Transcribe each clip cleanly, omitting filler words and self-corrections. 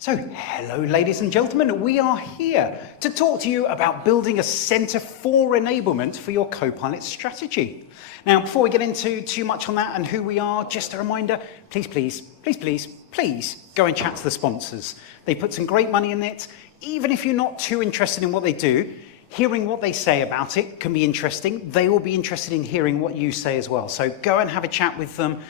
So, hello ladies and gentlemen, we are here to talk to you about building a centre for enablement for your Copilot strategy. Now, before we get into too much on that and who we are, just a reminder, please go and chat to the sponsors. They put some great money in it. Even if you're not too interested in what they do, hearing what they say about it can be interesting. They will be interested in hearing what you say as well. So go and have a chat with them.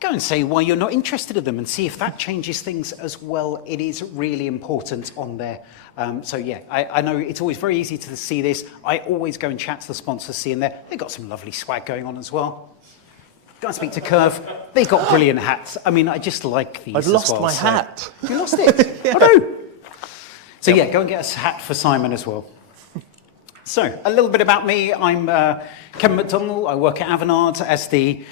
Go and say why you're not interested in them and see if that changes things as well. It is really important on there. I know it's always very easy to see this. I always go and chat to the sponsors, see in there. They've got some lovely swag going on as well. Go and speak to Curve. They've got brilliant hats. I mean, I just like these I've lost my hat. You lost it? Yeah. Oh no. So yeah, go and get a hat for Simon as well. So, a little bit about me. I'm Kevin McDonald. I work at Avanade as the,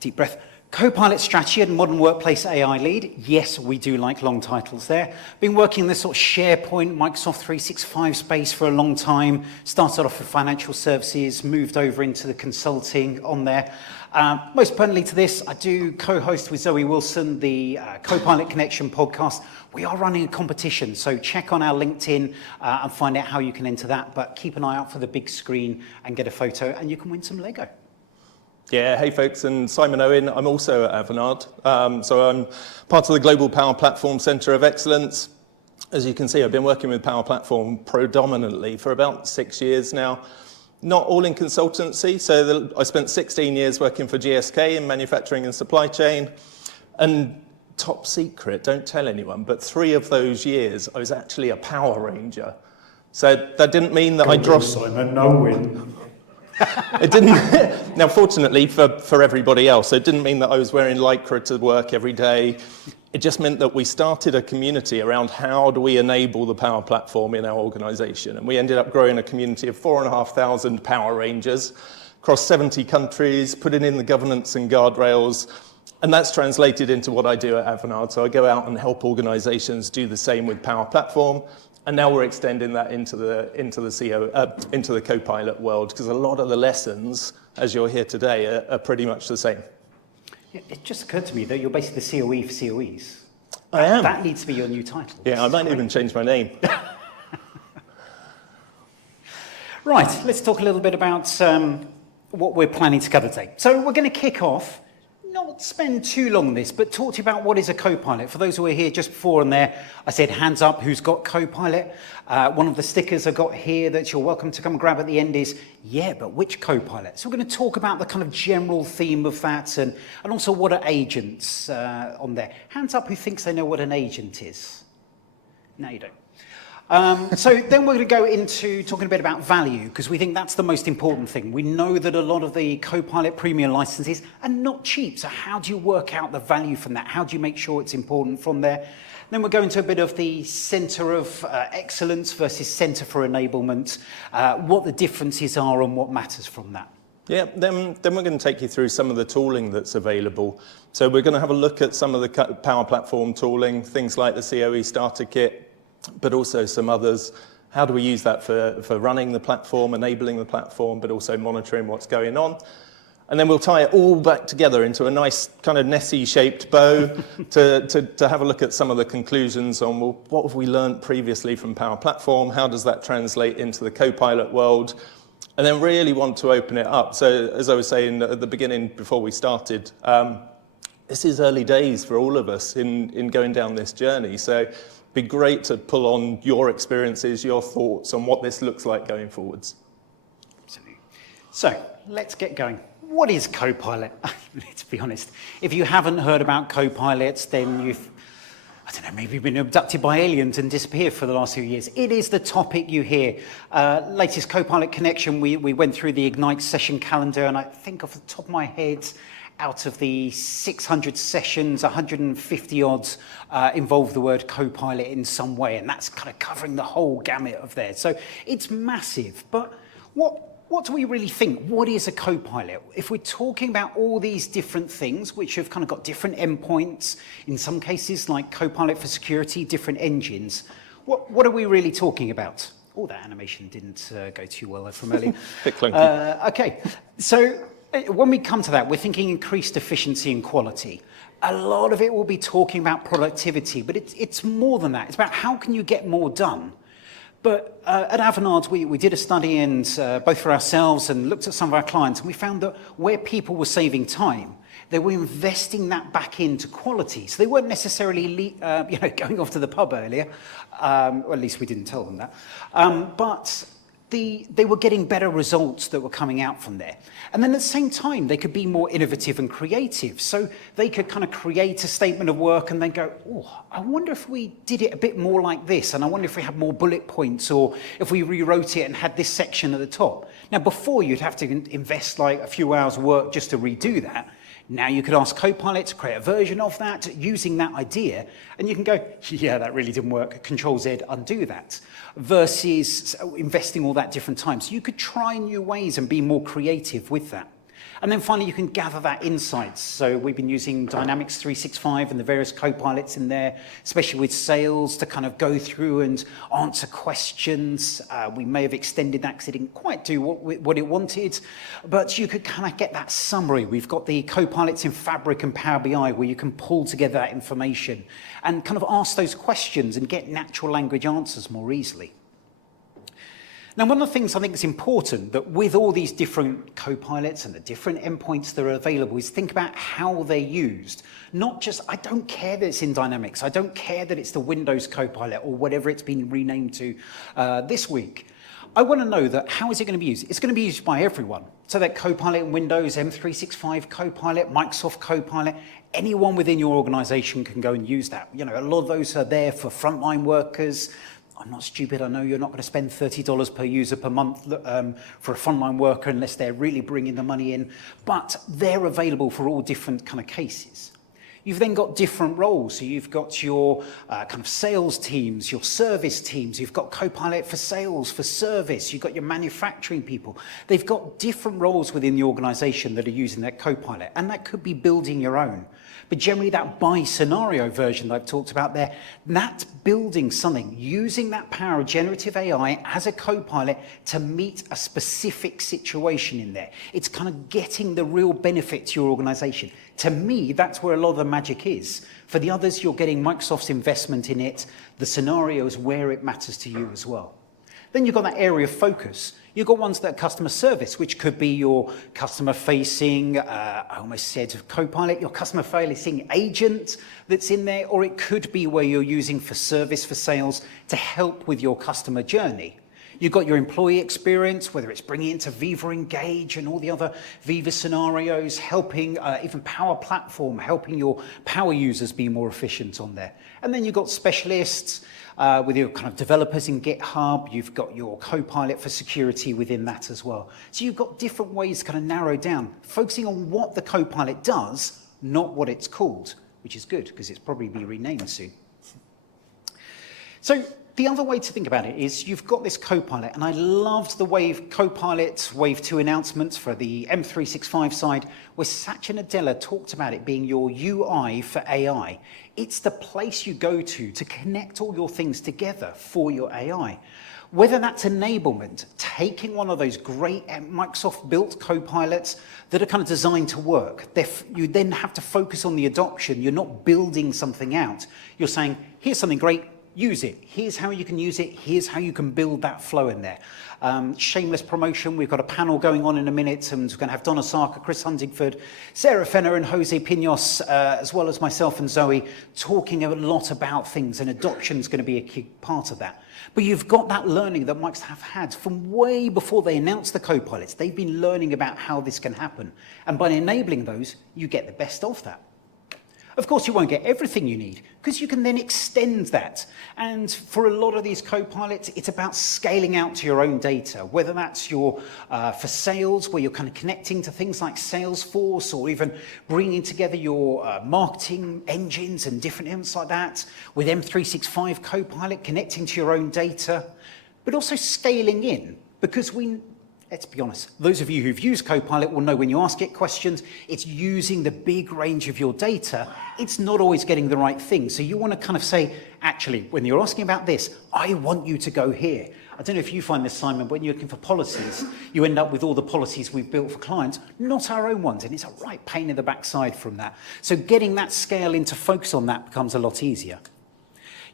deep breath, Copilot Strategy and Modern Workplace AI Lead. Yes, we do like long titles there. Been working in this sort of SharePoint, Microsoft 365 space for a long time. Started off with financial services, moved over into the consulting on there. Most pertinently to this, I do co-host with Zoe Wilson the Copilot Connection podcast. We are running a competition, so check on our LinkedIn and find out how you can enter that. But keep an eye out for the big screen and get a photo, and you can win some Lego. Yeah, hey folks, and Simon Owen. I'm also at Avanade. So I'm part of the Global Power Platform Centre of Excellence. As you can see, I've been working with Power Platform predominantly for about 6 years now. Not all in consultancy, so I spent 16 years working for GSK in manufacturing and supply chain. And top secret, don't tell anyone, but 3 of those years I was actually a Power Ranger. So that didn't mean that I dropped... Simon, no win. It didn't. Now, fortunately for everybody else, it didn't mean that I was wearing Lycra to work every day. It just meant that we started a community around how do we enable the Power Platform in our organisation. And we ended up growing a community of 4,500 Power Rangers across 70 countries, putting in the governance and guardrails. And that's translated into what I do at Avanade. So I go out and help organisations do the same with Power Platform. And now we're extending that into the Copilot world, because a lot of the lessons, as you're here today, are pretty much the same. It just occurred to me that you're basically the COE for COEs. I am. That needs to be your new title. Yeah, I might even change my name. Right, let's talk a little bit about what we're planning to cover today. So we're going to kick off, not spend too long on this, but talk to you about what is a Copilot. For those who were here just before and there, I said hands up who's got Copilot. One of the stickers I got here that you're welcome to come and grab at the end is, yeah, but which Copilot? So we're going to talk about the kind of general theme of that and also what are agents on there. Hands up who thinks they know what an agent is. No, you don't. So then we're going to go into talking a bit about value, because we think that's the most important thing. We know that a lot of the Copilot premium licenses are not cheap. So how do you work out the value from that? How do you make sure it's important from there? Then we'll go into a bit of the centre of excellence versus centre for enablement, what the differences are and what matters from that. Yeah, then we're going to take you through some of the tooling that's available. So we're going to have a look at some of the Power Platform tooling, things like the COE Starter Kit, but also some others. How do we use that for running the platform, enabling the platform, but also monitoring what's going on? And then we'll tie it all back together into a nice kind of Nessie-shaped bow to have a look at some of the conclusions on, well, what have we learned previously from Power Platform? How does that translate into the Copilot world? And then really want to open it up. So as I was saying at the beginning before we started, this is early days for all of us in going down this journey. So be great to pull on your experiences, your thoughts on what this looks like going forwards. Absolutely. So let's get going. What is Copilot? Let's be honest. If you haven't heard about Copilots, then maybe you've been abducted by aliens and disappeared for the last few years. It is the topic you hear. Latest Copilot Connection, we went through the Ignite session calendar, and I think off the top of my head, out of the 600 sessions, 150 odds involve the word Copilot in some way, and that's kind of covering the whole gamut of there. So it's massive, but what do we really think? What is a Copilot? If we're talking about all these different things, which have kind of got different endpoints, in some cases like Copilot for security, different engines, what are we really talking about? Oh, that animation didn't go too well from earlier. Bit clunky. Okay, so When we come to that, we're thinking increased efficiency and quality. A lot of it will be talking about productivity, but it's more than that. It's about how can you get more done. But at Avanade, we did a study, and both for ourselves and looked at some of our clients, and we found that where people were saving time, they were investing that back into quality. So they weren't necessarily going off to the pub earlier, or at least we didn't tell them that. But they were getting better results that were coming out from there. And then at the same time, they could be more innovative and creative. So they could kind of create a statement of work and then go, oh, I wonder if we did it a bit more like this. And I wonder if we had more bullet points, or if we rewrote it and had this section at the top. Now, before you'd have to invest like a few hours work just to redo that. Now you could ask Copilot to create a version of that using that idea, and you can go, yeah, that really didn't work. Control Z, undo that, versus investing all that different time. So you could try new ways and be more creative with that. And then finally, you can gather that insights. So we've been using Dynamics 365 and the various Copilots in there, especially with sales, to kind of go through and answer questions. We may have extended that because it didn't quite do what it wanted, but you could kind of get that summary. We've got the Copilots in Fabric and Power BI where you can pull together that information and kind of ask those questions and get natural language answers more easily. Now, one of the things I think is important that with all these different Copilots and the different endpoints that are available is think about how they're used. Not just, I don't care that it's in Dynamics, I don't care that it's the Windows Copilot or whatever it's been renamed to this week. I want to know that how is it going to be used? It's going to be used by everyone. So that Copilot in Windows, M365 Copilot, Microsoft Copilot, anyone within your organization can go and use that. You know, a lot of those are there for frontline workers. I'm not stupid, I know you're not going to spend $30 per user per month for a frontline worker unless they're really bringing the money in, but they're available for all different kind of cases. You've then got different roles, so you've got your kind of sales teams, your service teams, you've got Copilot for sales, for service, you've got your manufacturing people. They've got different roles within the organization that are using that Copilot, and that could be building your own. But generally that by scenario version that I've talked about there, that's building something, using that power of generative AI as a Copilot to meet a specific situation in there. It's kind of getting the real benefit to your organization. To me, that's where a lot of the magic is. For the others, you're getting Microsoft's investment in it. The scenario is where it matters to you as well. Then you've got that area of focus. You've got ones that are customer service, which could be your customer-facing, I almost said Copilot, your customer-facing agent that's in there, or it could be where you're using for service, for sales, to help with your customer journey. You've got your employee experience, whether it's bringing it into Viva Engage and all the other Viva scenarios, helping even Power Platform, helping your power users be more efficient on there. And then you've got specialists with your kind of developers in GitHub. You've got your Copilot for security within that as well. So you've got different ways to kind of narrow down, focusing on what the Copilot does, not what it's called, which is good because it's probably be renamed soon. So the other way to think about it is you've got this Copilot, and I loved the Copilot Wave 2 announcements for the M365 side, where Satya Nadella talked about it being your UI for AI. It's the place you go to connect all your things together for your AI. Whether that's enablement, taking one of those great Microsoft-built Copilots that are kind of designed to work. You then have to focus on the adoption. You're not building something out. You're saying, here's something great, use it. Here's how you can use it. Here's how you can build that flow in there. Shameless promotion. We've got a panel going on in a minute, and we're going to have Donna Sarker, Chris Huntingford, Sarah Fenner, and Jose Pinos, as well as myself and Zoe, talking a lot about things, and adoption is going to be a key part of that. But you've got that learning that Microsoft have had from way before they announced the Copilots. They've been learning about how this can happen. And by enabling those, you get the best of that. Of course, you won't get everything you need, because you can then extend that. And for a lot of these Copilots, it's about scaling out to your own data, whether that's your for sales, where you're kind of connecting to things like Salesforce, or even bringing together your marketing engines and different elements like that, with M365 Copilot, connecting to your own data, but also scaling in, because let's be honest, those of you who've used Copilot will know when you ask it questions, it's using the big range of your data. It's not always getting the right thing. So you want to kind of say, actually, when you're asking about this, I want you to go here. I don't know if you find this, Simon, but when you're looking for policies, you end up with all the policies we've built for clients, not our own ones, and it's a right pain in the backside from that. So getting that scale into focus on that becomes a lot easier.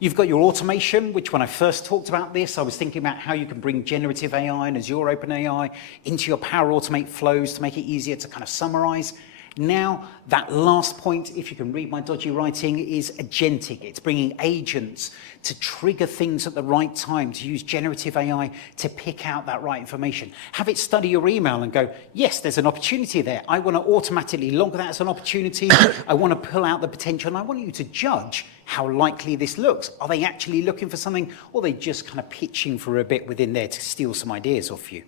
You've got your automation, which when I first talked about this, I was thinking about how you can bring generative AI and Azure OpenAI into your Power Automate flows to make it easier to kind of summarize. Now, that last point, if you can read my dodgy writing, is agentic. It's bringing agents to trigger things at the right time, to use generative AI to pick out that right information. Have it study your email and go, yes, there's an opportunity there. I want to automatically log that as an opportunity. I want to pull out the potential, and I want you to judge how likely this looks. Are they actually looking for something, or are they just kind of pitching for a bit within there to steal some ideas off you?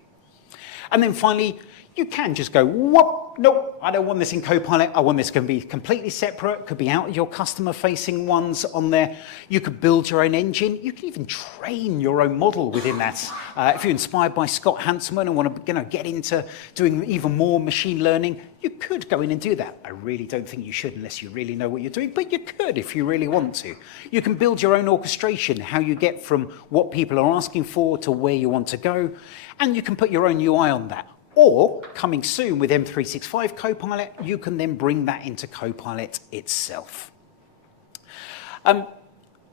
And then finally, you can just go, whoop, nope, I don't want this in Copilot. I want this to be completely separate. Could be out of your customer-facing ones on there. You could build your own engine. You can even train your own model within that. If you're inspired by Scott Hanselman and want to get into doing even more machine learning, you could go in and do that. I really don't think you should unless you really know what you're doing, but you could if you really want to. You can build your own orchestration, how you get from what people are asking for to where you want to go, and you can put your own UI on that. Or, coming soon with M365 Copilot, you can then bring that into Copilot itself. I'm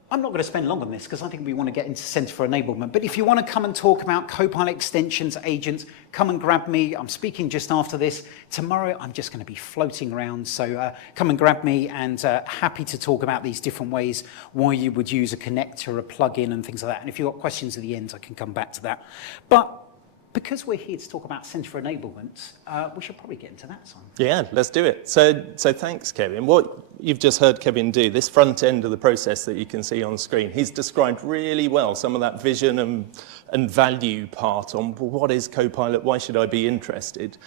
not going to spend long on this because I think we want to get into Centre for Enablement. But if you want to come and talk about Copilot extensions, agents, come and grab me. I'm speaking just after this. Tomorrow, I'm just going to be floating around. So come and grab me, and happy to talk about these different ways, why you would use a connector, a plugin, and things like that. And if you've got questions at the end, I can come back to that. But because we're here to talk about Centre for Enablement, we should probably get into that, Simon. Yeah, let's do it. So thanks, Kevin. What you've just heard Kevin do, this front end of the process that you can see on screen, he's described really well some of that vision and value part on what is Copilot, why should I be interested?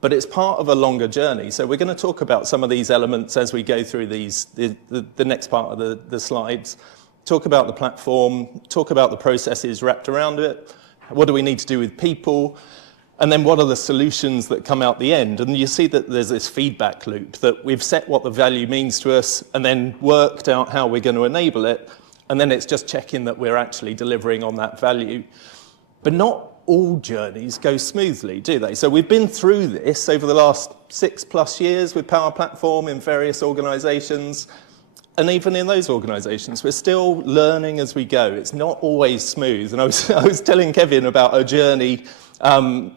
But it's part of a longer journey. So we're going to talk about some of these elements as we go through the next part of the slides. Talk about the platform, talk about the processes wrapped around it. What do we need to do with people? And then what are the solutions that come out the end? And you see that there's this feedback loop, that we've set what the value means to us and then worked out how we're going to enable it. And then it's just checking that we're actually delivering on that value. But not all journeys go smoothly, do they? So we've been through this over the last 6+ years with Power Platform in various organizations. And even in those organizations, we're still learning as we go. It's not always smooth. And I was telling Kevin about a journey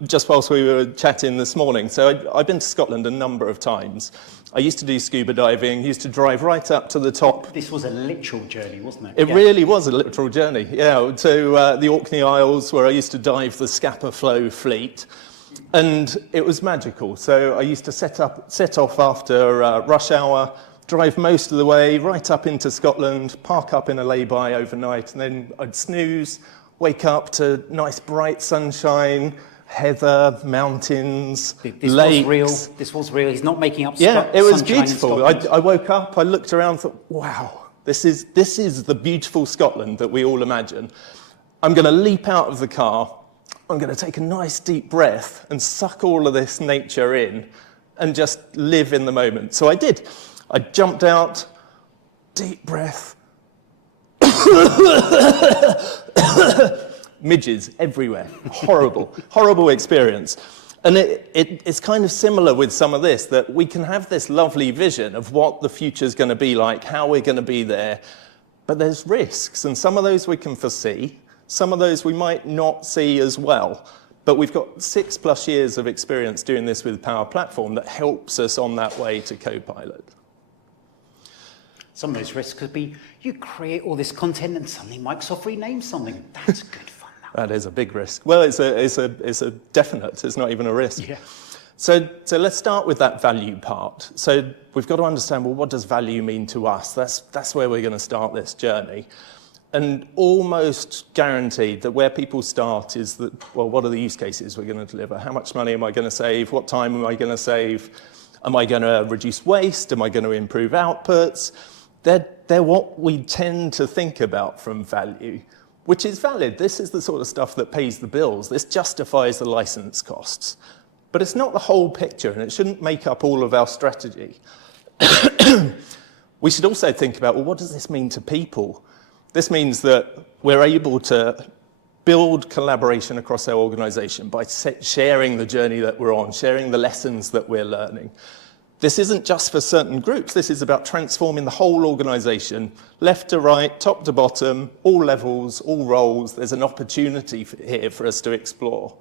just whilst we were chatting this morning. So I've been to Scotland a number of times. I used to do scuba diving, used to drive right up to the top. This was a literal journey, wasn't it? It really was a literal journey, yeah, to the Orkney Isles, where I used to dive the Scapa Flow fleet. And it was magical. So I used to set off after rush hour, drive most of the way right up into Scotland, park up in a lay-by overnight, and then I'd snooze, wake up to nice bright sunshine, heather, mountains, lakes. This was real. He's not making up. Yeah, it was beautiful. I woke up, I looked around, and thought, wow, this is the beautiful Scotland that we all imagine. I'm going to leap out of the car. I'm going to take a nice deep breath and suck all of this nature in and just live in the moment. So I did. I jumped out, deep breath, midges everywhere, horrible experience. And it's kind of similar with some of this, that we can have this lovely vision of what the future's going to be like, how we're going to be there, but there's risks, and some of those we can foresee, some of those we might not see as well. But we've got 6+ years of experience doing this with Power Platform that helps us on that way to Copilot. Some of those risks could be you create all this content and suddenly Microsoft renames something. That's good fun. That is a big risk. Well, it's a definite. It's not even a risk. Yeah. So let's start with that value part. So we've got to understand, well, what does value mean to us? That's where we're going to start this journey. And almost guaranteed that where people start is that, well, what are the use cases we're going to deliver? How much money am I going to save? What time am I going to save? Am I going to reduce waste? Am I going to improve outputs? They're what we tend to think about from value, which is valid. This is the sort of stuff that pays the bills. This justifies the license costs. But it's not the whole picture, and it shouldn't make up all of our strategy. We should also think about, well, what does this mean to people? This means that we're able to build collaboration across our organization by sharing the journey that we're on, sharing the lessons that we're learning. This isn't just for certain groups. This is about transforming the whole organization, left to right, top to bottom, all levels, all roles. There's an opportunity here for us to explore.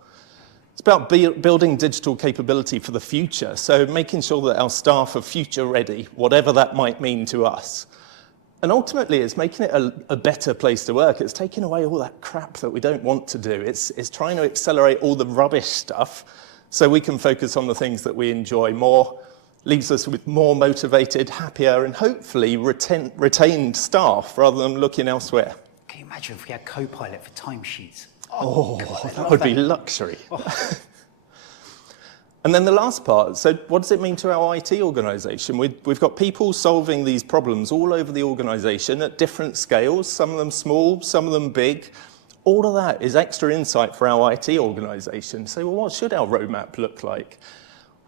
It's about building digital capability for the future, so making sure that our staff are future ready, whatever that might mean to us. And ultimately, it's making it a better place to work. It's taking away all that crap that we don't want to do. It's trying to accelerate all the rubbish stuff so we can focus on the things that we enjoy more, leaves us with more motivated, happier, and hopefully retained staff rather than looking elsewhere. Can you imagine if we had Copilot for timesheets? Oh, God, that would be luxury. Oh. And then the last part, so what does it mean to our IT organisation? We've got people solving these problems all over the organisation at different scales, some of them small, some of them big. All of that is extra insight for our IT organisation. So well, what should our roadmap look like?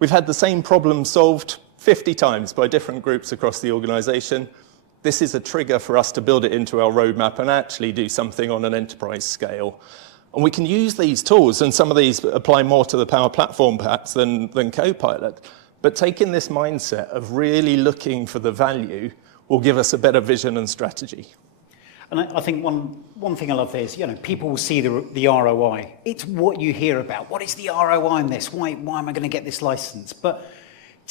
We've had the same problem solved 50 times by different groups across the organisation. This is a trigger for us to build it into our roadmap and actually do something on an enterprise scale. And we can use these tools, and some of these apply more to the Power Platform perhaps than Copilot, but taking this mindset of really looking for the value will give us a better vision and strategy. And I think one thing I love there is, people will see the ROI. It's what you hear about. What is the ROI in this? Why am I going to get this license? But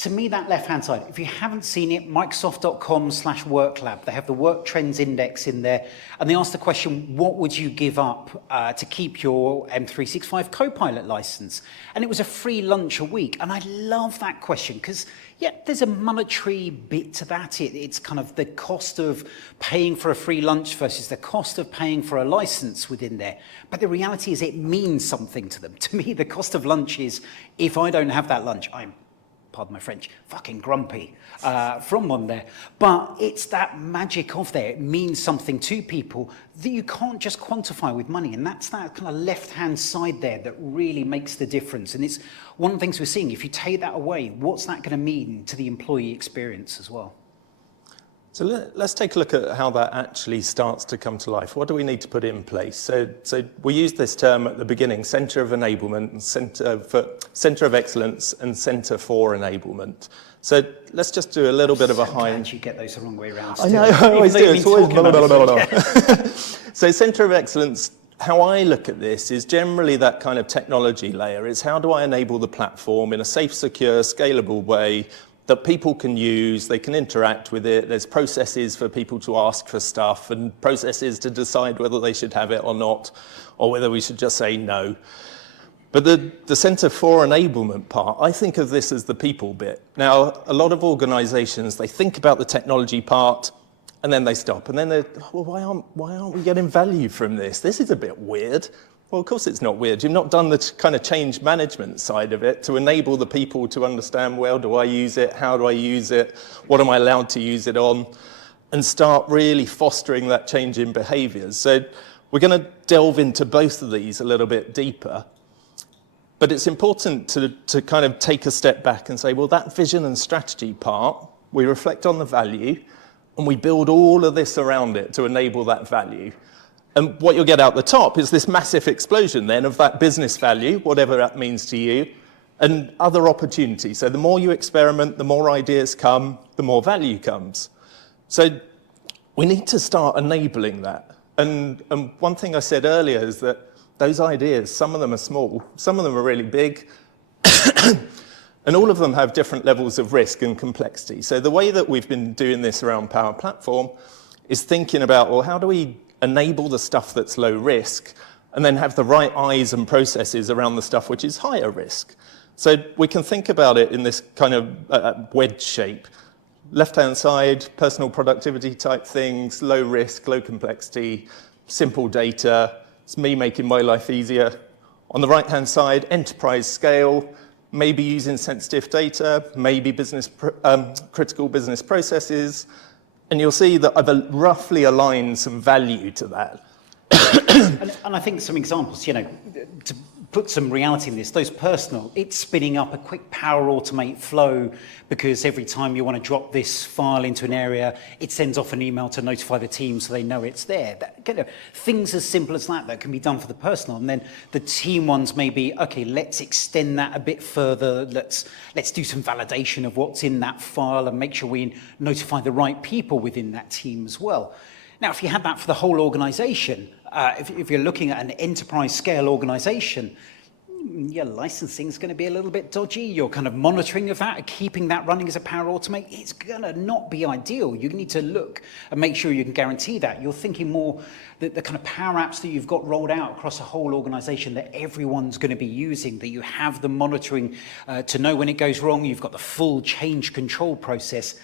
to me, that left-hand side, if you haven't seen it, Microsoft.com/WorkLab, they have the Work Trends Index in there, and they ask the question, what would you give up to keep your M365 Copilot license? And it was a free lunch a week. And I love that question because, yeah, there's a monetary bit to that. It's kind of the cost of paying for a free lunch versus the cost of paying for a license within there. But the reality is it means something to them. To me, the cost of lunch is, if I don't have that lunch, I'm, pardon my French, fucking grumpy from one there. But it's that magic of there. It means something to people that you can't just quantify with money. And that's that kind of left-hand side there that really makes the difference. And it's one of the things we're seeing. If you take that away, what's that going to mean to the employee experience as well? So let's take a look at how that actually starts to come to life. What do we need to put in place? So we used this term at the beginning, Centre of Enablement, Centre of Excellence, and Centre for Enablement. So let's just do a little bit of a high... You get those the wrong way around. I know, I always do. It's always blah, blah, blah, blah. So Centre of Excellence, how I look at this is generally that kind of technology layer. It's how do I enable the platform in a safe, secure, scalable way that people can use, they can interact with it. There's processes for people to ask for stuff and processes to decide whether they should have it or not, or whether we should just say no. But the Centre for Enablement part, I think of this as the people bit. Now, a lot of organizations, they think about the technology part and then they stop. And then they're, well, why aren't we getting value from this? This is a bit weird. Well, of course it's not weird. You've not done the kind of change management side of it to enable the people to understand, well, do I use it? How do I use it? What am I allowed to use it on? And start really fostering that change in behaviours. So we're going to delve into both of these a little bit deeper. But it's important to kind of take a step back and say, well, that vision and strategy part, we reflect on the value and we build all of this around it to enable that value. And what you'll get out the top is this massive explosion then of that business value, whatever that means to you, and other opportunities. So the more you experiment, the more ideas come, the more value comes. So we need to start enabling that. And one thing I said earlier is that those ideas, some of them are small, some of them are really big, and all of them have different levels of risk and complexity. So the way that we've been doing this around Power Platform is thinking about, well, how do we enable the stuff that's low risk and then have the right eyes and processes around the stuff which is higher risk. So we can think about it in this kind of wedge shape. Left-hand side, personal productivity type things, low risk, low complexity, simple data. It's me making my life easier. On the right-hand side, enterprise scale, maybe using sensitive data, maybe critical business processes. And you'll see that I've roughly aligned some value to that. And I think some examples, to put some reality in this, those personal, it's spinning up a quick Power Automate flow because every time you want to drop this file into an area, it sends off an email to notify the team so they know it's there. Things as simple as that can be done for the personal. And then the team ones may be, okay, let's extend that a bit further. Let's do some validation of what's in that file and make sure we notify the right people within that team as well. Now, if you had that for the whole organization, if you're looking at an enterprise scale organization, your licensing is going to be a little bit dodgy. Your kind of monitoring of that, keeping that running as a Power Automate, it's going to not be ideal. You need to look and make sure you can guarantee that. You're thinking more that the kind of Power Apps that you've got rolled out across a whole organization that everyone's going to be using, that you have the monitoring to know when it goes wrong. You've got the full change control process.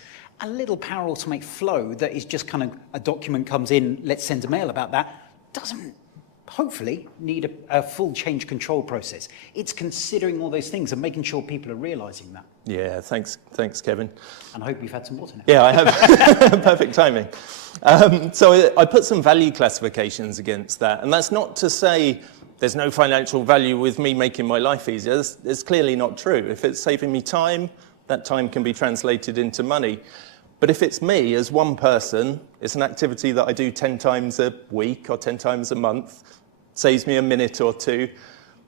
A little Power Automate flow that is just kind of a document comes in, let's send a mail about that, doesn't hopefully need a full change control process. It's considering all those things and making sure people are realizing that. Yeah, thanks, Kevin. And I hope you've had some water now. Yeah, I have. Perfect timing. So I put some value classifications against that. And that's not to say there's no financial value with me making my life easier. It's clearly not true. If it's saving me time, that time can be translated into money. But if it's me as one person, it's an activity that I do 10 times a week or 10 times a month, saves me a minute or two.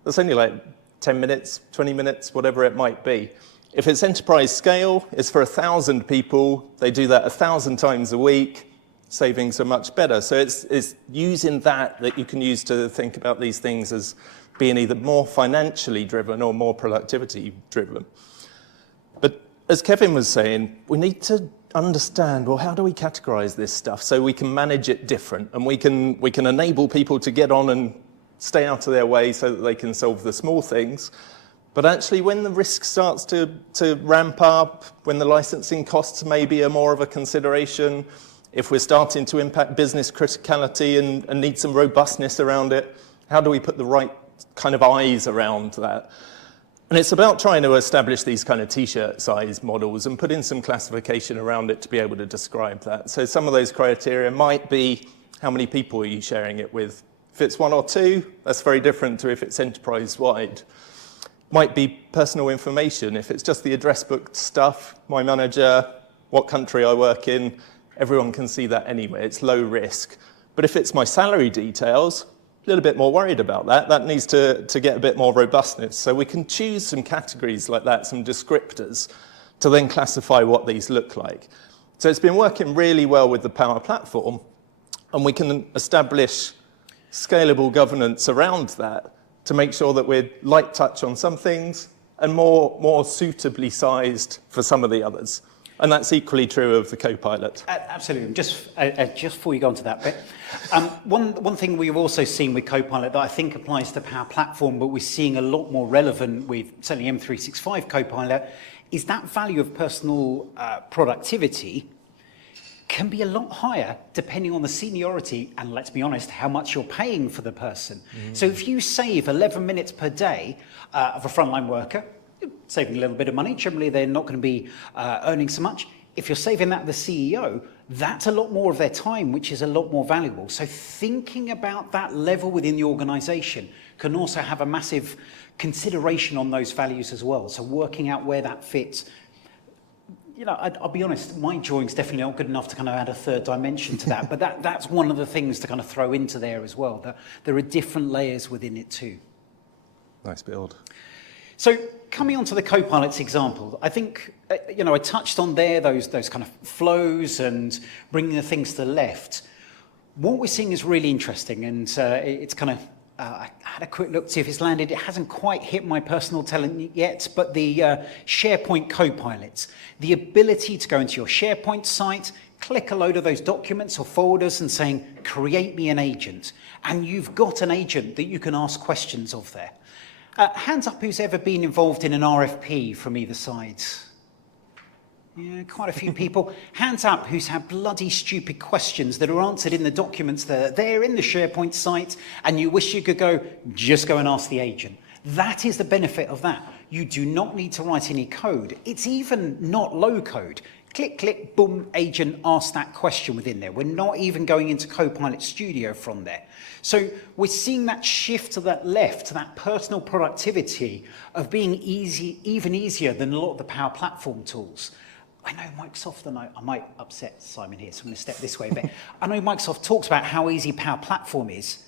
That's only like 10 minutes, 20 minutes, whatever it might be. If it's enterprise scale, it's for 1,000 people. They do that 1,000 times a week. Savings are much better. So it's using that you can use to think about these things as being either more financially driven or more productivity driven. But as Kevin was saying, we need to understand, well, how do we categorize this stuff so we can manage it different and we can enable people to get on and stay out of their way so that they can solve the small things. But actually, when the risk starts to ramp up, when the licensing costs maybe are more of a consideration, if we're starting to impact business criticality and need some robustness around it, how do we put the right kind of eyes around that? And it's about trying to establish these kind of t-shirt size models and put in some classification around it to be able to describe that. So some of those criteria might be, how many people are you sharing it with? If it's one or two, that's very different to if it's enterprise-wide. Might be personal information. If it's just the address book stuff, my manager, what country I work in, everyone can see that anyway. It's low risk. But if it's my salary details, a little bit more worried about that. That needs to get a bit more robustness. So we can choose some categories like that, some descriptors, to then classify what these look like. So it's been working really well with the Power Platform, and we can establish scalable governance around that to make sure that we're light touch on some things and more suitably sized for some of the others. And that's equally true of the Copilot. Absolutely. Just before you go on to that bit, one thing we've also seen with Copilot that I think applies to Power Platform, but we're seeing a lot more relevant with certainly M365 Copilot, is that value of personal productivity can be a lot higher depending on the seniority and, let's be honest, how much you're paying for the person. So if you save 11 minutes per day of a frontline worker, saving a little bit of money. Generally, they're not going to be earning so much. If you're saving that the CEO, that's a lot more of their time, which is a lot more valuable. So thinking about that level within the organization can also have a massive consideration on those values as well. So working out where that fits. You know, I'll be honest, my drawing's definitely not good enough to kind of add a third dimension to that, but that's one of the things to kind of throw into there as well, that there are different layers within it too. Nice build. So coming on to the Copilot's example, I think, I touched on there those kind of flows and bringing the things to the left. What we're seeing is really interesting, and it's kind of, I had a quick look to see if it's landed. It hasn't quite hit my personal talent yet, but the SharePoint Copilots, the ability to go into your SharePoint site, click a load of those documents or folders and saying, create me an agent. And you've got an agent that you can ask questions of there. Hands up who's ever been involved in an RFP from either side. Yeah, quite a few people. Hands up who's had bloody stupid questions that are answered in the documents that are there in the SharePoint site, and you wish you could just go and ask the agent. That is the benefit of that. You do not need to write any code. It's even not low code. Click, click, boom, agent, ask that question within there. We're not even going into Copilot Studio from there. So we're seeing that shift to that left, to that personal productivity of being easy, even easier than a lot of the Power Platform tools. I know Microsoft, and I might upset Simon here, so I'm going to step this way a bit. I know Microsoft talks about how easy Power Platform is.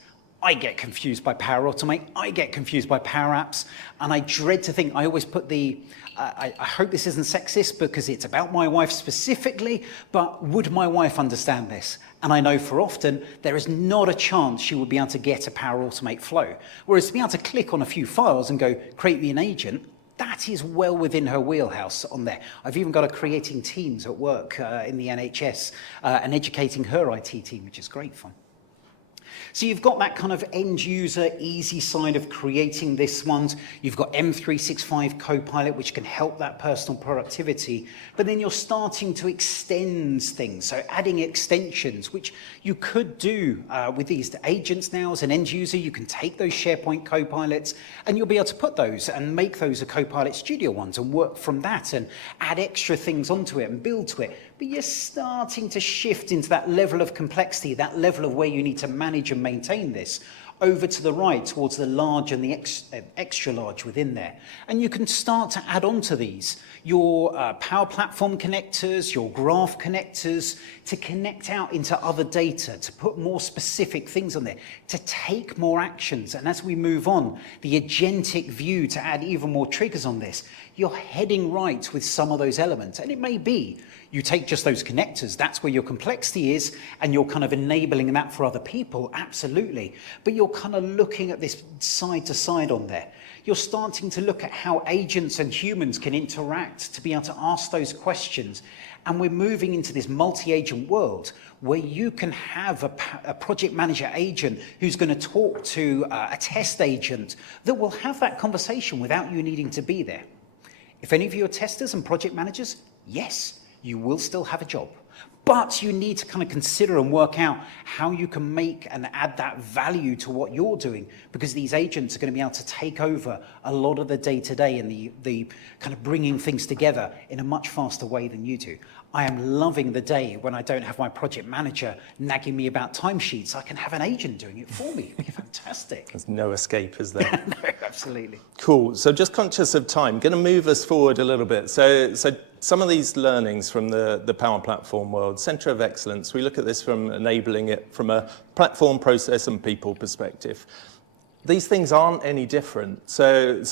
I get confused by Power Automate, I get confused by Power Apps, and I dread to think, I always put the, I hope this isn't sexist because it's about my wife specifically, but would my wife understand this? And I know for often, there is not a chance she would be able to get a Power Automate flow. Whereas to be able to click on a few files and go, create me an agent, that is well within her wheelhouse on there. I've even got her creating teams at work in the NHS and educating her IT team, which is great fun. So you've got that kind of end user easy side of creating this one. You've got M365 Copilot, which can help that personal productivity. But then you're starting to extend things. So adding extensions, which you could do with these agents now as an end user. You can take those SharePoint Copilots and you'll be able to put those and make those a Copilot Studio ones and work from that and add extra things onto it and build to it. But you're starting to shift into that level of complexity, that level of where you need to manage and maintain this, over to the right towards the large and the extra large within there. And you can start to add on to these your Power Platform connectors, your graph connectors, to connect out into other data, to put more specific things on there, to take more actions. And as we move on, the agentic view to add even more triggers on this, you're heading right with some of those elements. And it may be you take just those connectors, that's where your complexity is, and you're kind of enabling that for other people, absolutely. But you're kind of looking at this side to side on there. You're starting to look at how agents and humans can interact to be able to ask those questions. And we're moving into this multi-agent world where you can have a project manager agent who's going to talk to a test agent that will have that conversation without you needing to be there. If any of you are testers and project managers, yes, you will still have a job. But you need to kind of consider and work out how you can make and add that value to what you're doing, because these agents are going to be able to take over a lot of the day-to-day and the kind of bringing things together in a much faster way than you do. I am loving the day when I don't have my project manager nagging me about timesheets. I can have an agent doing it for me. It'd be fantastic. There's no escape, is there? No, absolutely. Cool. So just conscious of time, going to move us forward a little bit. So some of these learnings from the Power Platform world, Centre of Excellence, we look at this from enabling it from a platform, process and people perspective. These things aren't any different. So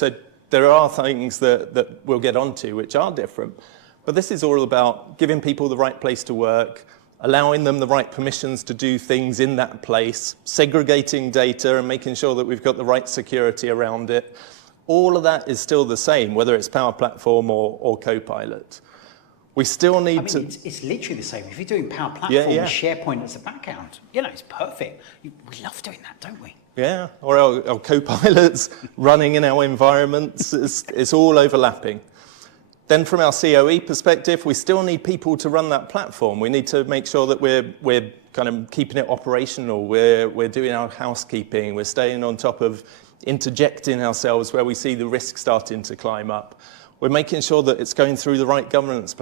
there are things that we'll get onto which are different. But this is all about giving people the right place to work, allowing them the right permissions to do things in that place, segregating data and making sure that we've got the right security around it. All of that is still the same, whether it's Power Platform or Copilot. We still need to... It's literally the same. If you're doing Power Platform yeah. with SharePoint as a background, it's perfect. We love doing that, don't we? Yeah, or our Copilots running in our environments, it's all overlapping. Then from our COE perspective, we still need people to run that platform. We need to make sure that we're kind of keeping it operational. We're doing our housekeeping. We're staying on top of interjecting ourselves where we see the risk starting to climb up. We're making sure that it's going through the right governance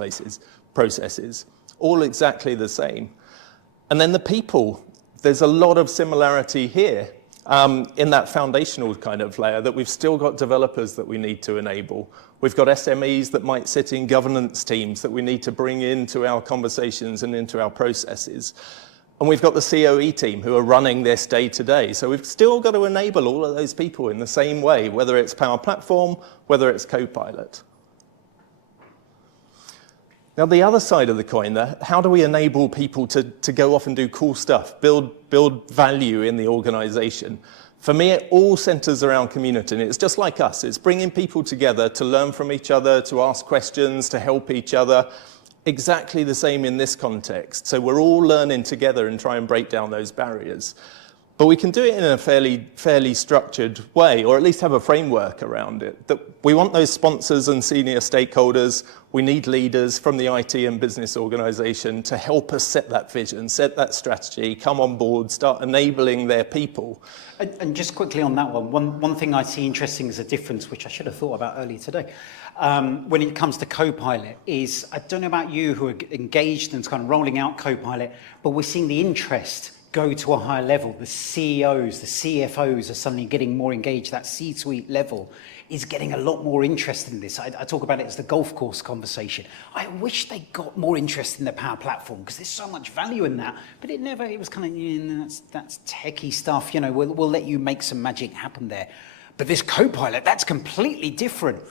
processes, all exactly the same. And then the people, there's a lot of similarity here in that foundational kind of layer that we've still got developers that we need to enable. We've got SMEs that might sit in governance teams that we need to bring into our conversations and into our processes. And we've got the COE team who are running this day to day. So we've still got to enable all of those people in the same way, whether it's Power Platform, whether it's Copilot. Now, the other side of the coin, how do we enable people to go off and do cool stuff, build value in the organization? For me, it all centers around community, and it's just like us. It's bringing people together to learn from each other, to ask questions, to help each other. Exactly the same in this context. So we're all learning together and try and break down those barriers. But we can do it in a fairly structured way, or at least have a framework around it. That we want those sponsors and senior stakeholders. We need leaders from the IT and business organization to help us set that vision, set that strategy, come on board, start enabling their people. And just quickly on that one thing I see interesting as a difference, which I should have thought about earlier today. when it comes to Copilot is, I don't know about you who are engaged and kind of rolling out Copilot, but we're seeing the interest go to a higher level. The CEOs, the CFOs are suddenly getting more engaged. That C-suite level is getting a lot more interested in this. I talk about it as the golf course conversation. I wish they got more interest in the Power Platform because there's so much value in that, but it was kind of, that's techie stuff, we'll let you make some magic happen there. But this Copilot, that's completely different.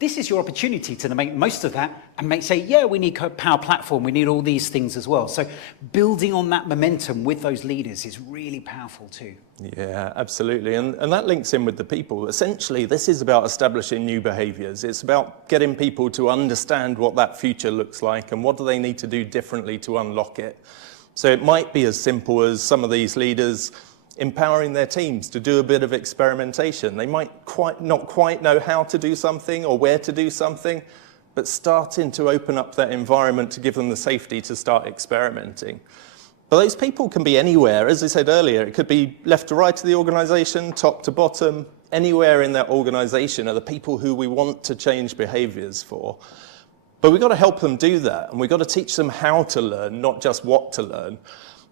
This is your opportunity to make most of that and say, yeah, we need Power Platform, we need all these things as well. So building on that momentum with those leaders is really powerful too. Yeah, absolutely. And that links in with the people. Essentially, this is about establishing new behaviours. It's about getting people to understand what that future looks like and what do they need to do differently to unlock it. So it might be as simple as some of these leaders empowering their teams to do a bit of experimentation. They might not quite know how to do something or where to do something, but starting to open up that environment to give them the safety to start experimenting. But those people can be anywhere. As I said earlier, it could be left to right of the organization, top to bottom, anywhere in that organization are the people who we want to change behaviors for. But we've got to help them do that, and we've got to teach them how to learn, not just what to learn.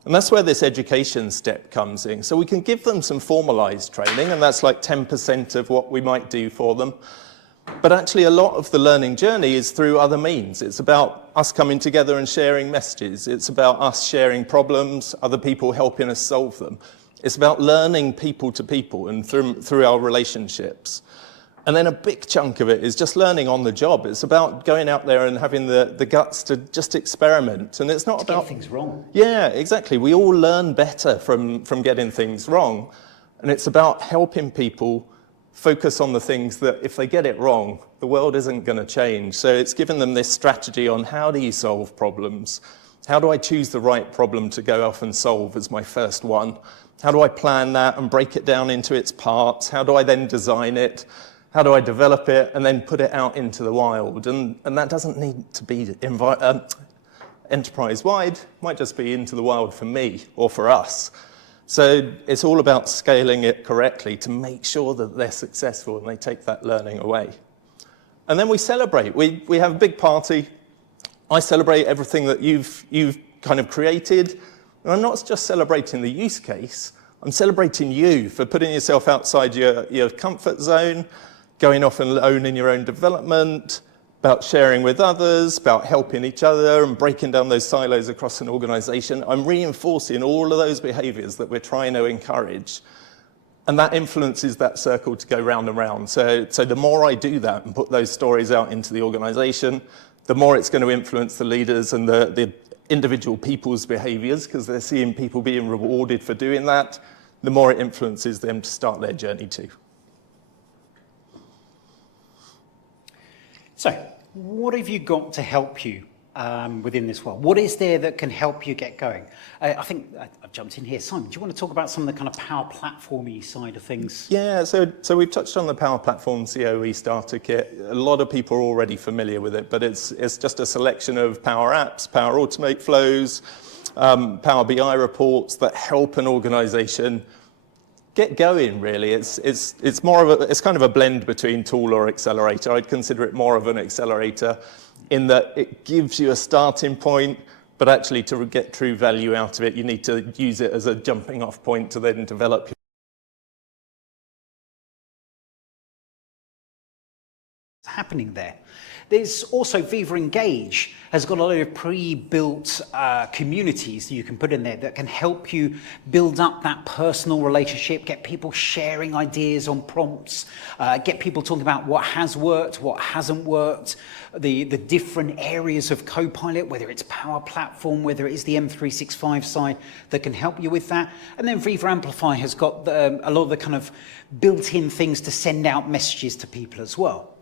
And that's where this education step comes in. So we can give them some formalized training, and that's like 10% of what we might do for them. But actually a lot of the learning journey is through other means. It's about us coming together and sharing messages. It's about us sharing problems, other people helping us solve them. It's about learning people to people and through our relationships. And then a big chunk of it is just learning on the job. It's about going out there and having the guts to just experiment. And it's not about get things wrong. Yeah, exactly. We all learn better from getting things wrong. And it's about helping people focus on the things that if they get it wrong, the world isn't going to change. So it's giving them this strategy on how do you solve problems? How do I choose the right problem to go off and solve as my first one? How do I plan that and break it down into its parts? How do I then design it? How do I develop it and then put it out into the wild? And that doesn't need to be enterprise-wide. It might just be into the wild for me or for us. So it's all about scaling it correctly to make sure that they're successful and they take that learning away. And then we celebrate. We have a big party. I celebrate everything that you've kind of created. And I'm not just celebrating the use case. I'm celebrating you for putting yourself outside your comfort zone, going off and owning your own development, about sharing with others, about helping each other and breaking down those silos across an organization. I'm reinforcing all of those behaviors that we're trying to encourage. And that influences that circle to go round and round. So the more I do that and put those stories out into the organization, the more it's going to influence the leaders and the individual people's behaviors, because they're seeing people being rewarded for doing that, the more it influences them to start their journey too. So, what have you got to help you within this world? What is there that can help you get going? I think I've jumped in here. Simon, do you want to talk about some of the kind of Power Platform-y side of things? Yeah, so we've touched on the Power Platform COE Starter Kit. A lot of people are already familiar with it, but it's just a selection of Power Apps, Power Automate flows, Power BI reports that help an organization get going, really. It's more of it's kind of a blend between tool or accelerator. I'd consider it more of an accelerator in that it gives you a starting point, but actually to get true value out of it, you need to use it as a jumping off point to then develop happening there. There's also Viva Engage has got a lot of pre-built communities that you can put in there that can help you build up that personal relationship, get people sharing ideas on prompts, get people talking about what has worked, what hasn't worked, the different areas of Copilot, whether it's Power Platform, whether it is the M365 side that can help you with that. And then Viva Amplify has got a lot of the kind of built-in things to send out messages to people as well.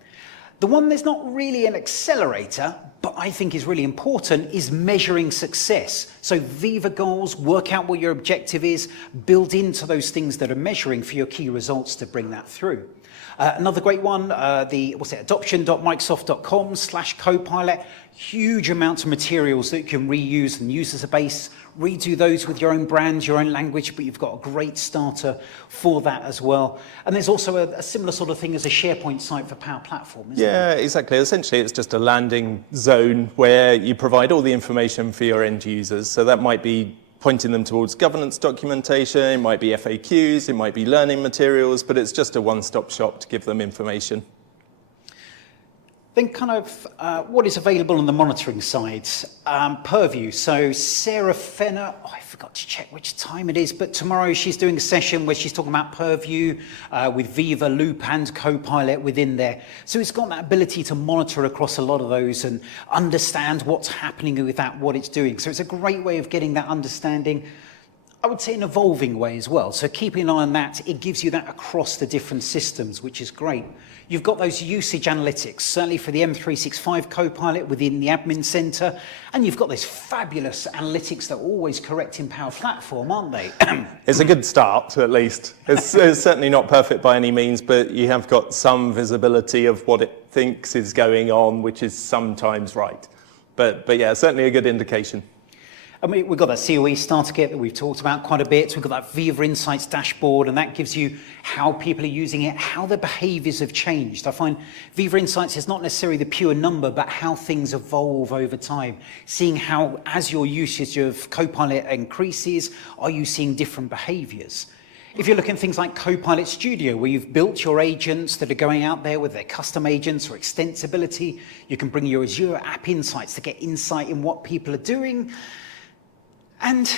The one that's not really an accelerator, but I think is really important, is measuring success. So Viva goals, work out what your objective is, build into those things that are measuring for your key results to bring that through. Another great one, adoption.microsoft.com/Copilot. huge amounts of materials that you can reuse and use as a base, redo those with your own brand, your own language, but you've got a great starter for that as well. And there's also a similar sort of thing as a SharePoint site for Power Platform, isn't there? Yeah, exactly. Essentially, it's just a landing zone where you provide all the information for your end users. So that might be pointing them towards governance documentation, it might be FAQs, it might be learning materials, but it's just a one-stop shop to give them information. Then kind of what is available on the monitoring side. Purview. So Sarah Fenner, I forgot to check which time it is, but tomorrow she's doing a session where she's talking about Purview with Viva, Loop and Copilot within there. So it's got that ability to monitor across a lot of those and understand what's happening with that, what it's doing. So it's a great way of getting that understanding. I would say an evolving way as well. So keeping an eye on that, it gives you that across the different systems, which is great. You've got those usage analytics, certainly for the M365 Copilot within the admin center. And you've got this fabulous analytics that are always correct in Power Platform, aren't they? It's a good start, at least. It's certainly not perfect by any means, but you have got some visibility of what it thinks is going on, which is sometimes right. But yeah, certainly a good indication. And we've got that COE starter kit that we've talked about quite a bit. We've got that Viva Insights dashboard, and that gives you how people are using it, how their behaviours have changed. I find Viva Insights is not necessarily the pure number, but how things evolve over time. Seeing how, as your usage of Copilot increases, are you seeing different behaviours? If you're looking at things like Copilot Studio, where you've built your agents that are going out there with their custom agents or extensibility, you can bring your Azure App Insights to get insight in what people are doing. And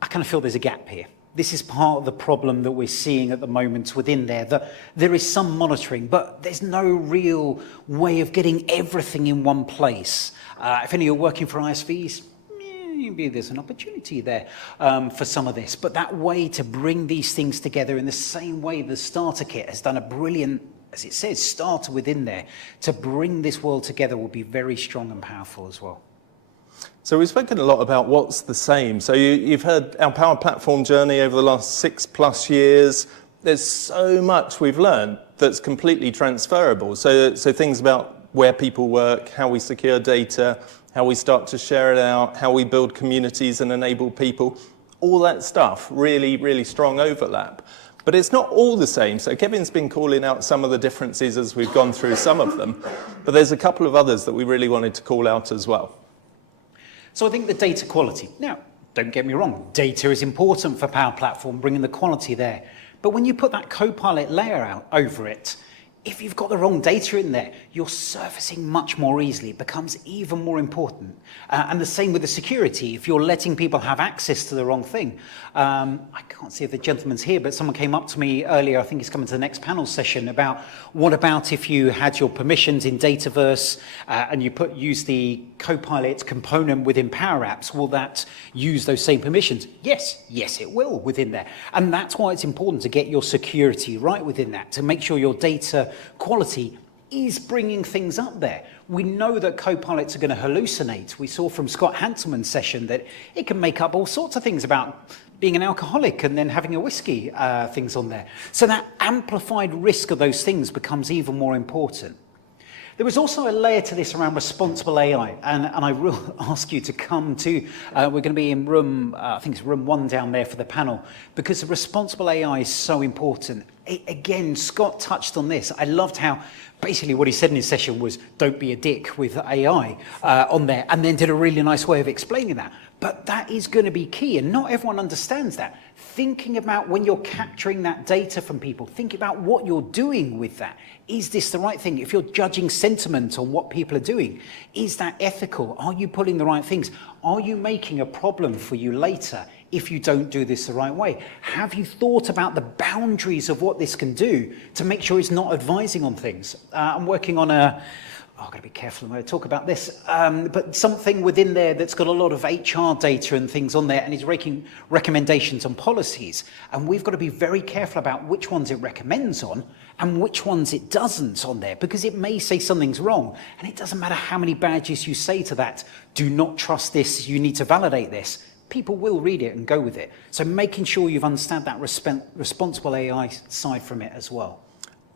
I kind of feel there's a gap here. This is part of the problem that we're seeing at the moment within there, that there is some monitoring, but there's no real way of getting everything in one place. If any of you are working for ISVs, maybe there's an opportunity there for some of this. But that way to bring these things together in the same way the starter kit has done a brilliant, as it says, starter within there, to bring this world together will be very strong and powerful as well. So we've spoken a lot about what's the same. So you've heard our Power Platform journey over the last 6+ years. There's so much we've learned that's completely transferable. So things about where people work, how we secure data, how we start to share it out, how we build communities and enable people, all that stuff, really, really strong overlap. But it's not all the same. So Kevin's been calling out some of the differences as we've gone through some of them, but there's a couple of others that we really wanted to call out as well. So I think the data quality. Now, don't get me wrong, data is important for Power Platform, bringing the quality there. But when you put that Copilot layer out over it, if you've got the wrong data in there, you're surfacing much more easily. It becomes even more important. And the same with the security. If you're letting people have access to the wrong thing. I can't see if the gentleman's here, but someone came up to me earlier, I think he's coming to the next panel session, about what about if you had your permissions in Dataverse and you use the Copilot component within Power Apps, will that use those same permissions? Yes, it will within there. And that's why it's important to get your security right within that, to make sure your data quality is bringing things up there. We know that Copilots are going to hallucinate. We saw from Scott Hanselman's session that it can make up all sorts of things about being an alcoholic and then having a whiskey, things on there. So that amplified risk of those things becomes even more important. There was also a layer to this around responsible AI, and I will ask you to come to, we're going to be in room, I think it's room 1 down there for the panel, because the responsible AI is so important. Again, Scott touched on this. I loved how basically what he said in his session was, don't be a dick with AI on there, and then did a really nice way of explaining that. But that is going to be key, and not everyone understands that. Thinking about when you're capturing that data from people, think about what you're doing with that. Is this the right thing? If you're judging sentiment on what people are doing, is that ethical? Are you pulling the right things? Are you making a problem for you later if you don't do this the right way? Have you thought about the boundaries of what this can do to make sure it's not advising on things? I'm working on I've got to be careful when I talk about this, but something within there that's got a lot of HR data and things on there, and is making recommendations on policies. And we've got to be very careful about which ones it recommends on and which ones it doesn't on there, because it may say something's wrong. And it doesn't matter how many badges you say to that, do not trust this, you need to validate this. People will read it and go with it. So making sure you've understood that responsible AI side from it as well.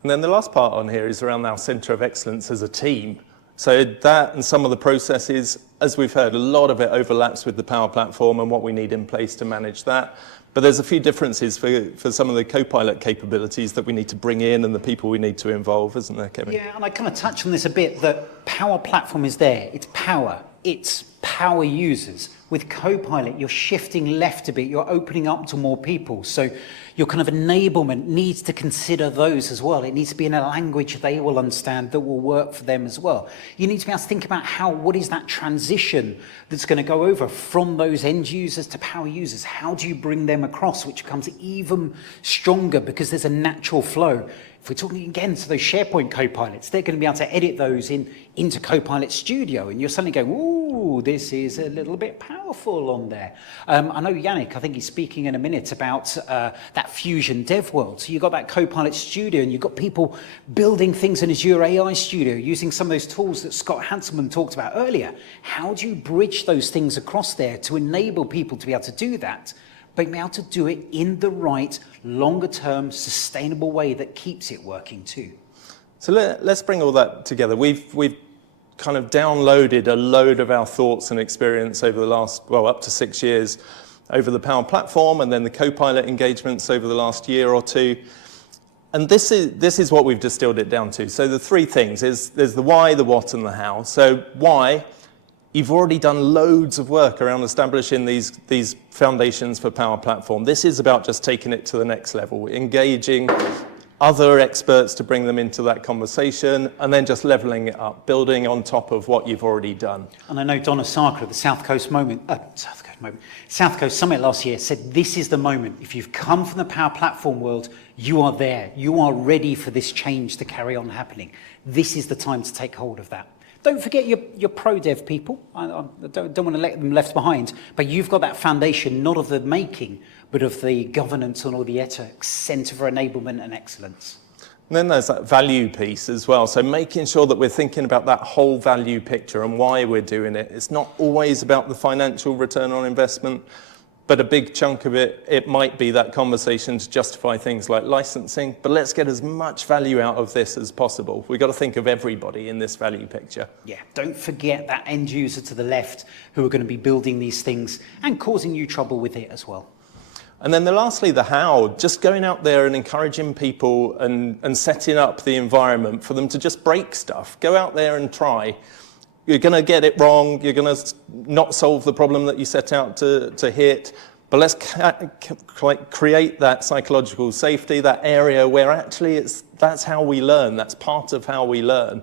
And then the last part on here is around our centre of excellence as a team. So that and some of the processes, as we've heard, a lot of it overlaps with the Power Platform and what we need in place to manage that. But there's a few differences for some of the Copilot capabilities that we need to bring in and the people we need to involve, isn't there, Kevin? Yeah, and I kind of touched on this a bit, that Power Platform is there. It's power users. With Copilot, you're shifting left a bit, you're opening up to more people. So your kind of enablement needs to consider those as well. It needs to be in a language they will understand that will work for them as well. You need to be able to think about what is that transition that's going to go over from those end users to power users? How do you bring them across, which becomes even stronger because there's a natural flow. If we're talking again to those SharePoint Copilots, they're going to be able to edit those into Copilot Studio, and you're suddenly going, ooh, this is a little bit powerful on there. I know Yannick, I think he's speaking in a minute about that Fusion Dev World. So you've got that Copilot Studio, and you've got people building things in Azure AI Studio using some of those tools that Scott Hanselman talked about earlier. How do you bridge those things across there to enable people to be able to do that, but be able to do it in the right, longer-term, sustainable way that keeps it working too? So let's bring all that together. We've kind of downloaded a load of our thoughts and experience over the last, up to 6 years over the Power Platform, and then the Copilot engagements over the last year or two. And this is what we've distilled it down to. So the three things is there's the why, the what, and the how. So why? You've already done loads of work around establishing these foundations for Power Platform. This is about just taking it to the next level, engaging other experts to bring them into that conversation, and then just leveling it up, building on top of what you've already done. And I know Donna Sarker at the South Coast Summit last year said, this is the moment. If you've come from the Power Platform world, you are there. You are ready for this change to carry on happening. This is the time to take hold of that. Don't forget your pro dev people. I don't want to let them left behind, but you've got that foundation, not of the making, but of the governance and all the ethics, Centre for Enablement and Excellence. And then there's that value piece as well. So making sure that we're thinking about that whole value picture and why we're doing it. It's not always about the financial return on investment, but a big chunk of it might be that conversation to justify things like licensing. But let's get as much value out of this as possible. We've got to think of everybody in this value picture. Yeah, don't forget that end user to the left who are going to be building these things and causing you trouble with it as well. And then lastly, the how, just going out there and encouraging people and setting up the environment for them to just break stuff. Go out there and try. You're going to get it wrong. You're going to not solve the problem that you set out to hit. But let's create that psychological safety, that area where actually that's how we learn. That's part of how we learn.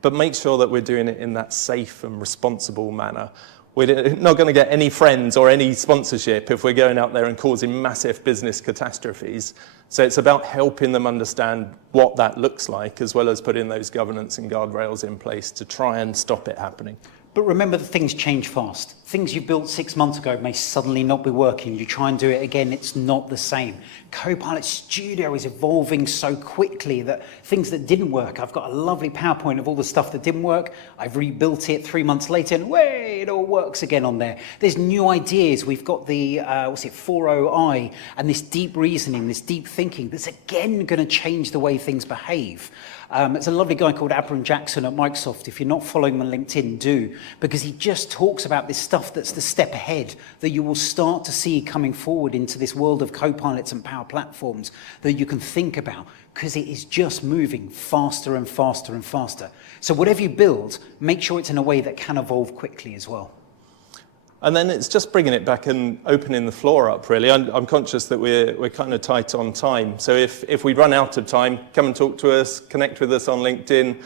But make sure that we're doing it in that safe and responsible manner. We're not going to get any friends or any sponsorship if we're going out there and causing massive business catastrophes. So it's about helping them understand what that looks like, as well as putting those governance and guardrails in place to try and stop it happening. But remember that things change fast. Things you built 6 months ago may suddenly not be working. You try and do it again, it's not the same. Copilot Studio is evolving so quickly that things that didn't work, I've got a lovely PowerPoint of all the stuff that didn't work. I've rebuilt it 3 months later and it all works again on there. There's new ideas. We've got the, 4.0i and this deep reasoning, this deep thinking that's again going to change the way things behave. There's a lovely guy called Abram Jackson at Microsoft. If you're not following him on LinkedIn, do, because he just talks about this stuff that's the step ahead that you will start to see coming forward into this world of Copilots and Power Platforms that you can think about, because it is just moving faster and faster and faster. So whatever you build, make sure it's in a way that can evolve quickly as well. And then it's just bringing it back and opening the floor up, really. I'm conscious that we're kind of tight on time. So if we run out of time, come and talk to us, connect with us on LinkedIn.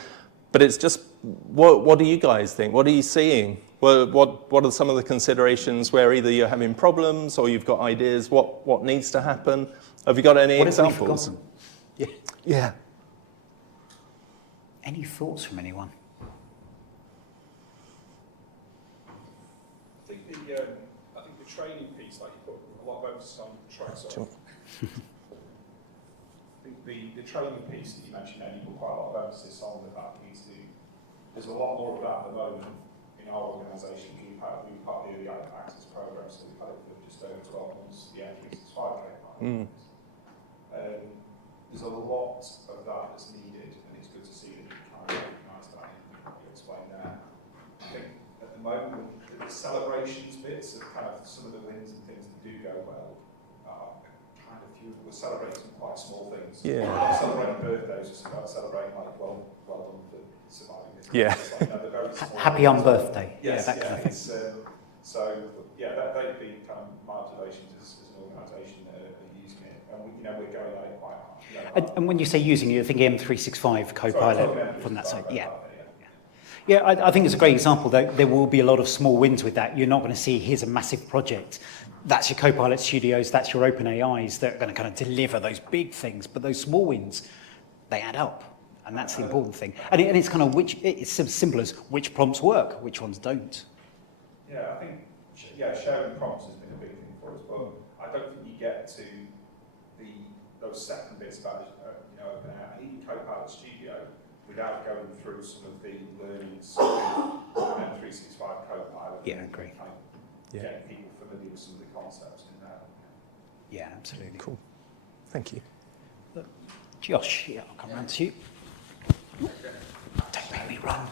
But it's just, what do you guys think? What are you seeing? What are some of the considerations where either you're having problems or you've got ideas? What needs to happen? Have you got any examples? Yeah. Any thoughts from anyone? I think the training piece, like you put a lot of emphasis on training. I think the training piece that you mentioned, and you put quite a lot of emphasis on the fact there's a lot more of that at the moment in our organisation. We've part of the early access program, so we've had it for just over 12 months, the M365 campaign. There's a lot of that that's needed, and it's good to see that you kind of recognise that in your the moment, the celebrations bits of kind of some of the wins and things that do go well are kind of few. We're celebrating quite small things. Yeah. We're not celebrating birthdays, we're celebrating like, well done for surviving this. Yeah. It's like, they're very small Happy on birthday. Yes, yeah, that kind of thing. So, yeah, they've been kind of my observations as an organisation that are using it. And, we're going at it quite hard. And when you say using it, you're thinking M365 Copilot Sorry, from that side. Yeah. yeah. Yeah, I think it's a great example. There will be a lot of small wins with that. You're not going to see, here's a massive project. That's your Copilot studios, that's your open AIs that are going to kind of deliver those big things. But those small wins, they add up. And that's the important thing. And it's kind of it's as simple as which prompts work, which ones don't. Yeah, I think, sharing prompts has been a big thing for us, but I don't think you get to those second bits about open AI and even Copilot Studio without going through some of the learnings with M365 Copilot. Yeah, I agree. Kind of getting people familiar with some of the concepts in there. Yeah, absolutely. Cool. Thank you. Josh, yeah, I'll come round to you. Don't make me run.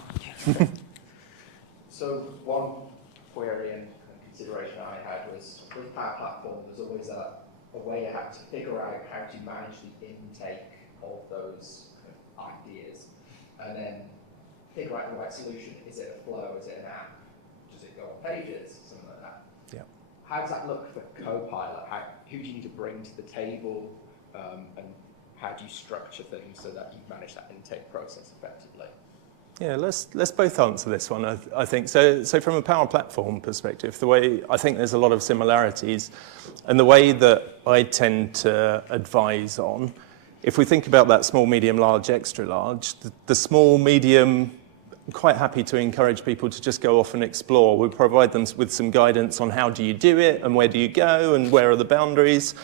So one query and consideration I had was with Power Platform, there's always a way you have to figure out how to manage the intake of those kind of ideas and then figure out the right solution. Is it a flow? Is it an app? Does it go on pages? Something like that. Yeah. How does that look for Copilot? Who do you need to bring to the table and how do you structure things so that you manage that intake process effectively? Yeah, let's both answer this one, I think. So from a Power Platform perspective, the way I think there's a lot of similarities, and the way that I tend to advise on, if we think about that small, medium, large, extra large, the small, medium, I'm quite happy to encourage people to just go off and explore. We provide them with some guidance on how do you do it, and where do you go, and where are the boundaries.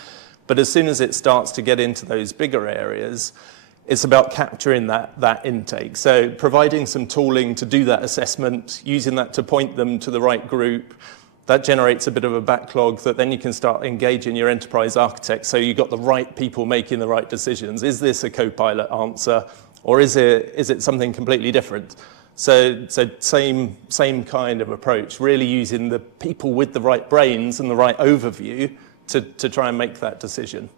But as soon as it starts to get into those bigger areas, it's about capturing that intake. So providing some tooling to do that assessment, using that to point them to the right group, that generates a bit of a backlog that then you can start engaging your enterprise architect. So you've got the right people making the right decisions. Is this a Copilot answer, or is it something completely different? So same kind of approach, really using the people with the right brains and the right overview to try and make that decision.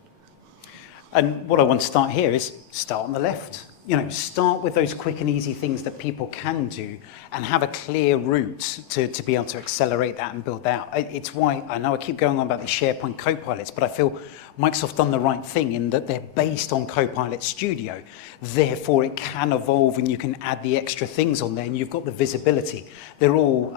And what I want to start here is start on the left. Start with those quick and easy things that people can do and have a clear route to be able to accelerate that and build that out. It's why I know I keep going on about the SharePoint Copilots, but I feel Microsoft done the right thing in that they're based on Copilot Studio. Therefore, it can evolve and you can add the extra things on there and you've got the visibility. They're all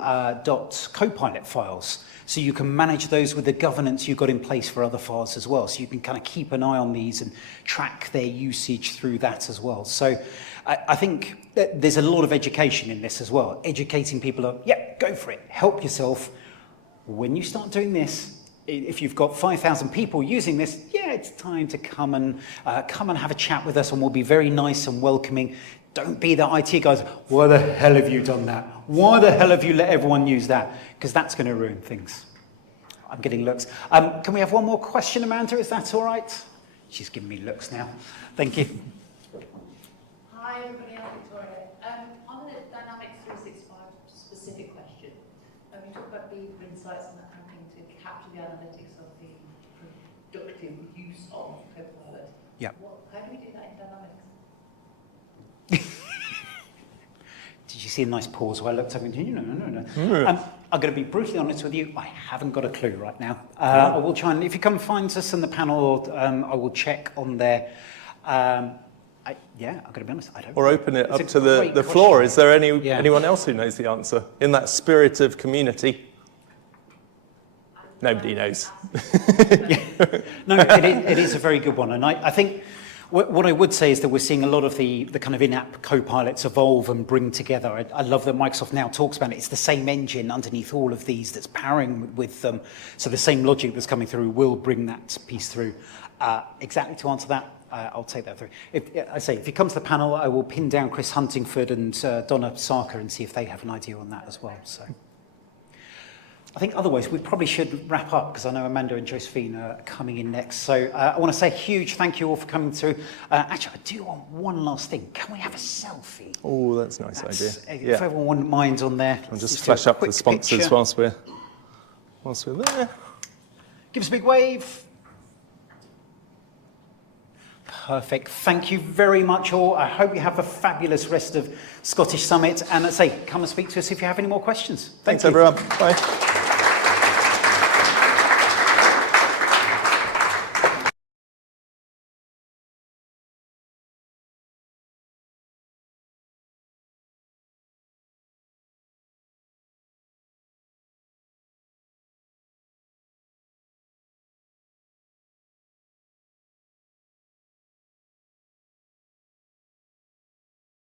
.copilot files. So you can manage those with the governance you've got in place for other files as well. So you can kind of keep an eye on these and track their usage through that as well. So I think that there's a lot of education in this as well. Educating people on, go for it, help yourself. When you start doing this, if you've got 5,000 people using this, it's time to come and have a chat with us and we'll be very nice and welcoming. Don't be the IT guys, why the hell have you done that? Why the hell have you let everyone use that? Because that's going to ruin things. I'm getting looks. Can we have one more question, Amanda? Is that all right? She's giving me looks now. Thank you. Hi, everybody. I'm Victoria. On the Dynamics 365 specific question, you talked about the insights and having to capture the analytics of the productive use of Copilot. Yeah. How do we do that in Dynamics? Did you see a nice pause where I looked up and no. I'm going to be brutally honest with you. I haven't got a clue right now. I will try and, if you come and find us in the panel, I will check on there. I'm going to be honest, I don't. Or open it up It's to a the great floor. question. Is there anyone else who knows the answer? In that spirit of community? Nobody knows. No, it is a very good one. And I think what I would say is that we're seeing a lot of the kind of in-app Copilots evolve and bring together. I love that Microsoft now talks about it. It's the same engine underneath all of these that's powering with them. So the same logic that's coming through will bring that piece through. Exactly to answer that, I'll take that through. If you come to the panel, I will pin down Chris Huntingford and Donna Sarker and see if they have an idea on that as well. I think otherwise we probably should wrap up because I know Amanda and Josephine are coming in next. So I want to say a huge thank you all for coming through. Actually, I do want one last thing. Can we have a selfie? Oh, that's a nice idea. If everyone wouldn't mind on there. I'll just flash up the sponsors picture. whilst we're there. Give us a big wave. Perfect. Thank you very much all. I hope you have a fabulous rest of Scottish Summit. And let's say, come and speak to us if you have any more questions. Thanks everyone. Bye.